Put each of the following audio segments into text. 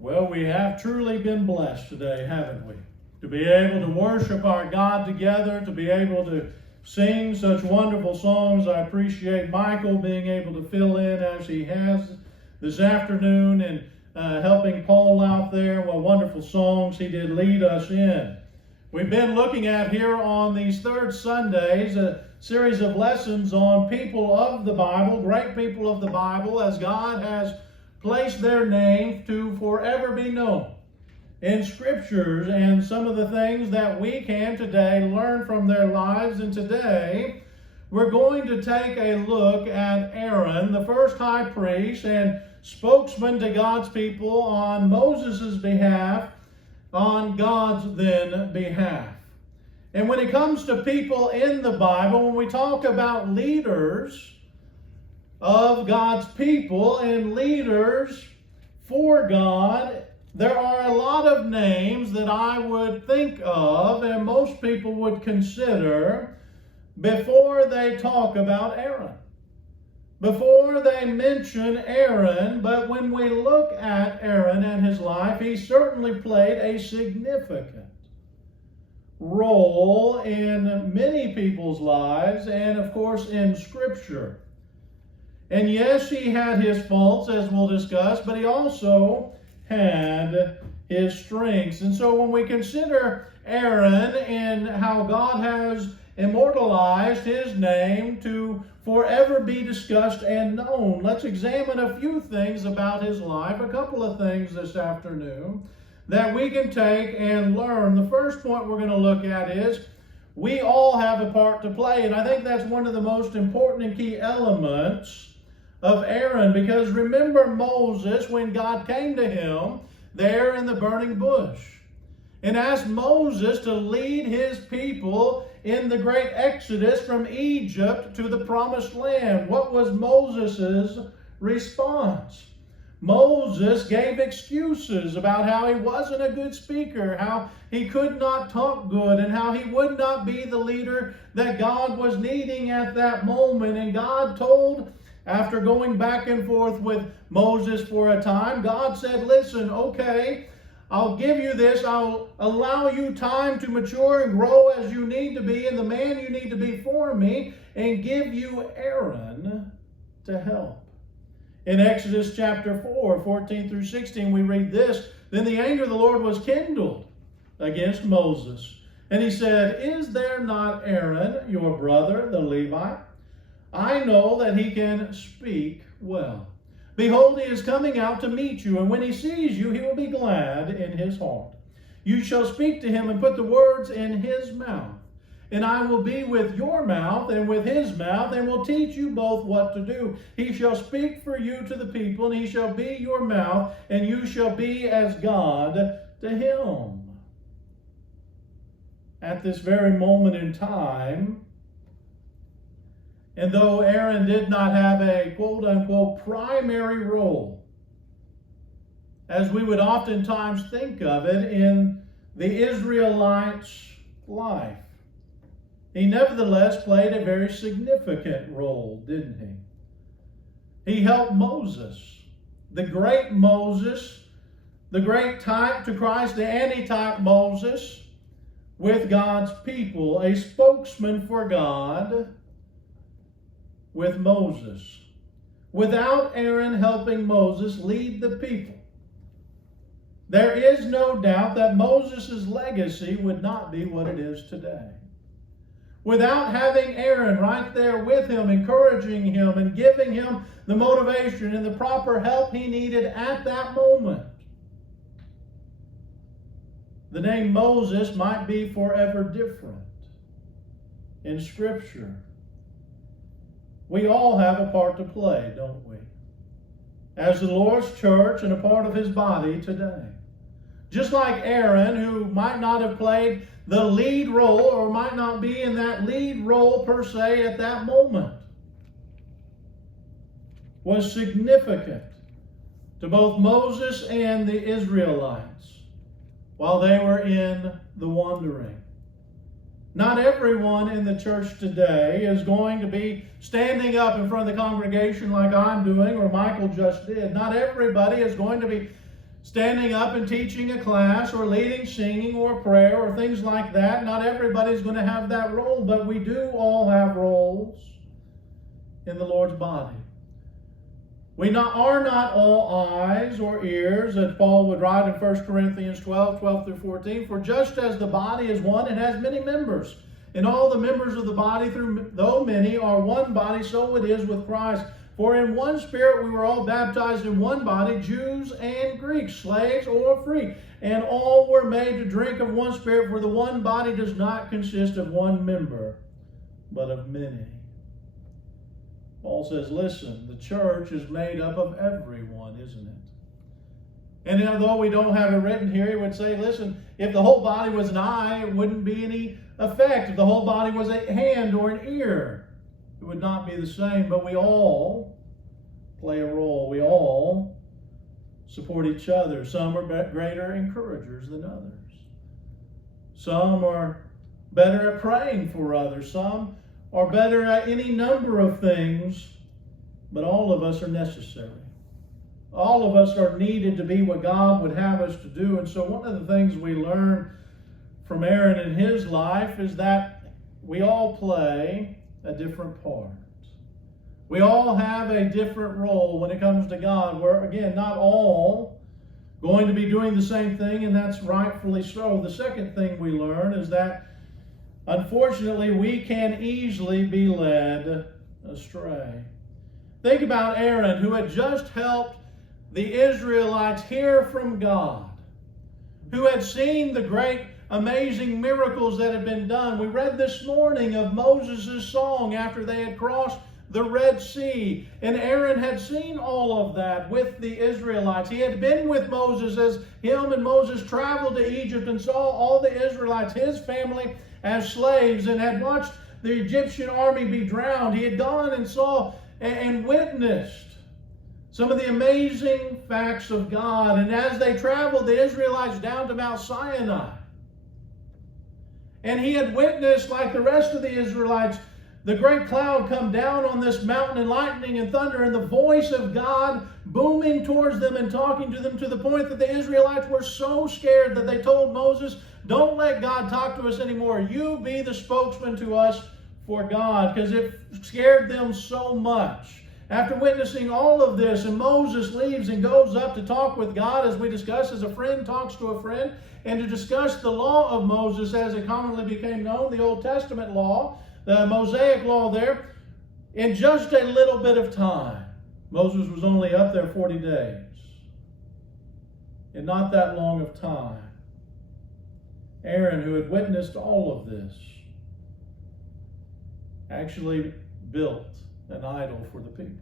Well, we have truly been blessed today, haven't we? To be able to worship our God together, to be able to sing such wonderful songs. I appreciate Michael being able to fill in as he has this afternoon and helping Paul out there. What wonderful songs he did lead us in. We've been looking at here on these third Sundays a series of lessons on people of the Bible, great people of the Bible, as God has placed their name to forever be known in Scriptures, and some of the things that we can today learn from their lives. And today we're going to take a look at Aaron, the first high priest and spokesman to God's people on Moses' behalf, on God's then behalf. And when it comes to people in the Bible, when we talk about leaders of God's people and leaders for God, there are a lot of names that I would think of and most people would consider before they talk about Aaron, before they mention Aaron. But when we look at Aaron and his life, he certainly played a significant role in many people's lives and, of course, in Scripture. And yes, he had his faults, as we'll discuss, but he also had his strengths. And so when we consider Aaron and how God has immortalized his name to forever be discussed and known, let's examine a few things about his life, a couple of things this afternoon that we can take and learn. The first point we're going to look at is we all have a part to play. And I think that's one of the most important and key elements of Aaron, because remember Moses, when God came to him there in the burning bush and asked Moses to lead his people in the great exodus from Egypt to the promised land. What was Moses' response? Moses gave excuses about how he wasn't a good speaker, how he could not talk good, and how he would not be the leader that God was needing at that moment. And God told, after going back and forth with Moses for a time, God said, listen, okay, I'll give you this. I'll allow you time to mature and grow as you need to be and the man you need to be for me, and give you Aaron to help. In Exodus chapter 4, 14 through 16, we read this: Then the anger of the Lord was kindled against Moses, and he said, Is there not Aaron, your brother, the Levite? I know that he can speak well. Behold, he is coming out to meet you, and when he sees you, he will be glad in his heart. You shall speak to him and put the words in his mouth. And I will be with your mouth and with his mouth, and will teach you both what to do. He shall speak for you to the people, and he shall be your mouth, and you shall be as God to him. At this very moment in time, and though Aaron did not have a quote-unquote primary role, as we would oftentimes think of it in the Israelites' life, he nevertheless played a very significant role, didn't he? He helped Moses, the great type to Christ, the antitype Moses, with God's people, a spokesman for God with Moses. Without Aaron helping Moses lead the people, there is no doubt that Moses' legacy would not be what it is today. Without having Aaron right there with him, encouraging him and giving him the motivation and the proper help he needed at that moment, the name Moses might be forever different in Scripture. We all have a part to play, don't we? As the Lord's church and a part of his body today. Just like Aaron, who might not have played the lead role or might not be in that lead role per se at that moment, was significant to both Moses and the Israelites while they were in the wandering. Not everyone in the church today is going to be standing up in front of the congregation like I'm doing or Michael just did. Not everybody is going to be standing up and teaching a class or leading singing or prayer or things like that. Not everybody's going to have that role, but we do all have roles in the Lord's body. We are not all eyes or ears, as Paul would write in 1 Corinthians 12 through 14. For just as the body is one and has many members, and all the members of the body, though many, are one body, so it is with Christ. For in one Spirit we were all baptized in one body, Jews and Greeks, slaves or free, and all were made to drink of one Spirit, for the one body does not consist of one member, but of many. Paul says, listen, the church is made up of everyone, isn't it? And although we don't have it written here, he would say, listen, if the whole body was an eye, it wouldn't be any effect. If the whole body was a hand or an ear, it would not be the same. But we all play a role. We all support each other. Some are greater encouragers than others. Some are better at praying for others. Some are better at any number of things, but all of us are necessary. All of us are needed to be what God would have us to do. And so one of the things we learn from Aaron in his life is that we all play a different part. We all have a different role when it comes to God. We're, again, not all going to be doing the same thing, and that's rightfully so. The second thing we learn is that unfortunately, we can easily be led astray. Think about Aaron, who had just helped the Israelites hear from God, who had seen the great, amazing miracles that had been done. We read this morning of Moses' song after they had crossed the Red Sea, and Aaron had seen all of that with the Israelites. He had been with Moses as him and Moses traveled to Egypt and saw all the Israelites, his family, as slaves, and had watched the Egyptian army be drowned. He had gone and saw and witnessed some of the amazing facts of God. And as they traveled, the Israelites down to Mount Sinai, and he had witnessed, like the rest of the Israelites, the great cloud come down on this mountain, and lightning and thunder, and the voice of God booming towards them and talking to them, to the point that the Israelites were so scared that they told Moses, don't let God talk to us anymore. You be the spokesman to us for God, because it scared them so much. After witnessing all of this, and Moses leaves and goes up to talk with God, as we discuss, as a friend talks to a friend, and to discuss the law of Moses as it commonly became known, the Old Testament law, the Mosaic law there, in just a little bit of time. Moses was only up there 40 days. In not that long of time, Aaron, who had witnessed all of this, actually built an idol for the people.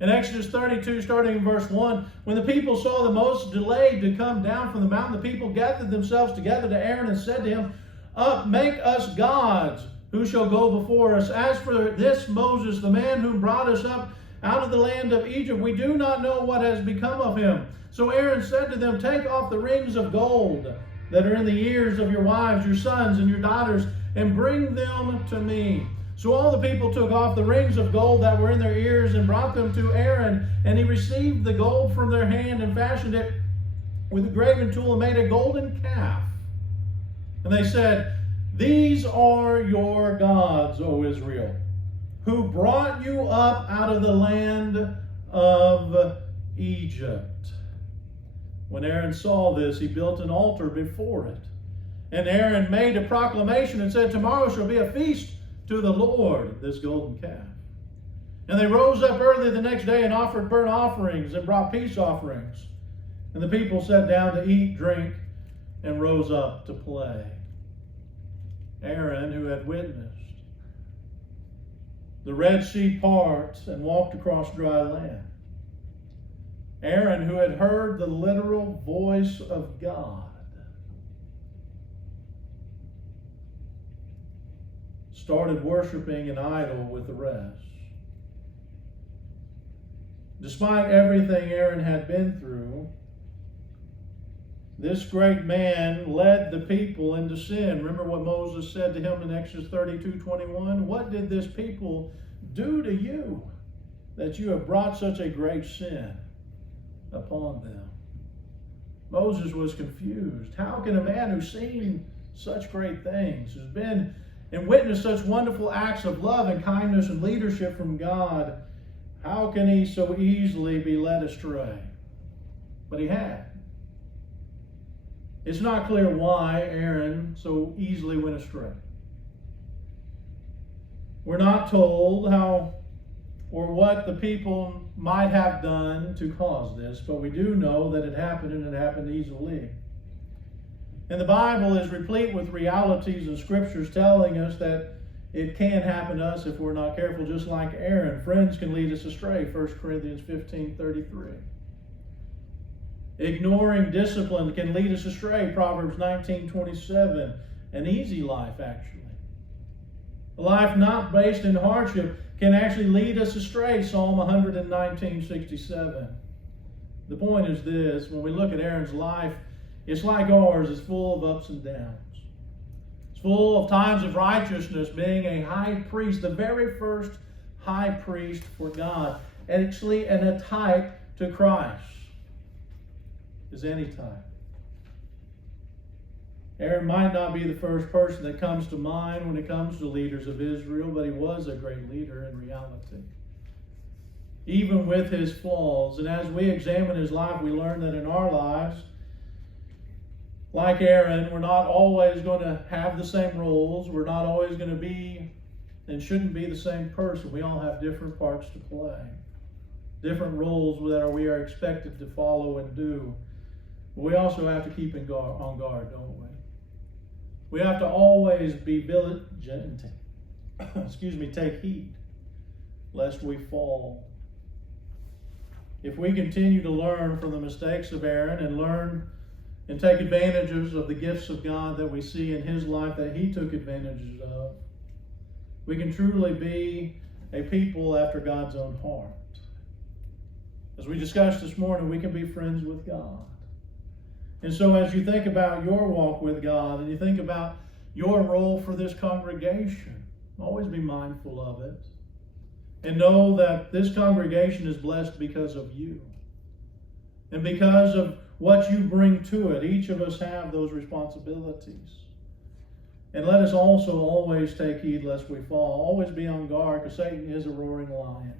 In Exodus 32, starting in verse 1, when the people saw that Moses delayed to come down from the mountain, the people gathered themselves together to Aaron and said to him, up, make us gods who shall go before us. As for this Moses, the man who brought us up out of the land of Egypt, we do not know what has become of him. So Aaron said to them, take off the rings of gold that are in the ears of your wives, your sons, and your daughters, and bring them to me. So all the people took off the rings of gold that were in their ears and brought them to Aaron, and he received the gold from their hand and fashioned it with a graving tool and made a golden calf. And they said, these are your gods, O Israel, who brought you up out of the land of Egypt. When Aaron saw this, he built an altar before it. And Aaron made a proclamation and said, tomorrow shall be a feast to the Lord, this golden calf. And they rose up early the next day and offered burnt offerings and brought peace offerings. And the people sat down to eat, drink, and rose up to play. Aaron, who had witnessed the Red Sea part and walked across dry land. Aaron, who had heard the literal voice of God, started worshiping an idol with the rest. Despite everything Aaron had been through, this great man led the people into sin. Remember what Moses said to him in Exodus 32:21? What did this people do to you that you have brought such a great sin upon them? Moses was confused. How can a man who's seen such great things, who's been and witnessed such wonderful acts of love and kindness and leadership from God, how can he so easily be led astray? But he had. It's not clear why Aaron so easily went astray. We're not told how or what the people might have done to cause this, but we do know that it happened, and it happened easily. And the Bible is replete with realities and scriptures telling us that it can happen to us if we're not careful, just like Aaron. Friends can lead us astray, 1 Corinthians 15:33. Ignoring discipline can lead us astray, Proverbs 19:27. An easy life, actually. A life not based in hardship can actually lead us astray, Psalm 119:67. The point is this: when we look at Aaron's life, it's like ours. It's full of ups and downs. It's full of times of righteousness, being a high priest, the very first high priest for God, actually, and a type to Christ. Is any type. Aaron might not be the first person that comes to mind when it comes to leaders of Israel, but he was a great leader in reality, even with his flaws. And as we examine his life, we learn that in our lives, like Aaron, we're not always going to have the same roles. We're not always going to be and shouldn't be the same person. We all have different parts to play, different roles that we are expected to follow and do. But we also have to keep on guard, don't we? We have to always be vigilant, take heed, lest we fall. If we continue to learn from the mistakes of Aaron and learn and take advantages of the gifts of God that we see in his life that he took advantages of, we can truly be a people after God's own heart. As we discussed this morning, we can be friends with God. And so as you think about your walk with God and you think about your role for this congregation, always be mindful of it. And know that this congregation is blessed because of you. And because of what you bring to it. Each of us have those responsibilities. And let us also always take heed lest we fall. Always be on guard, because Satan is a roaring lion,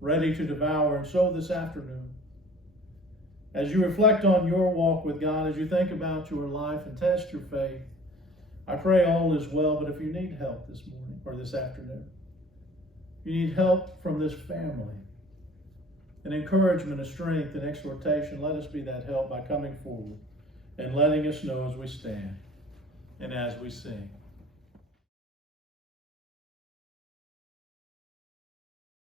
ready to devour. And so this afternoon, as you reflect on your walk with God, as you think about your life and test your faith, I pray all is well. But if you need help this morning or this afternoon, you need help from this family, and encouragement, and strength, and exhortation, let us be that help by coming forward and letting us know as we stand and as we sing.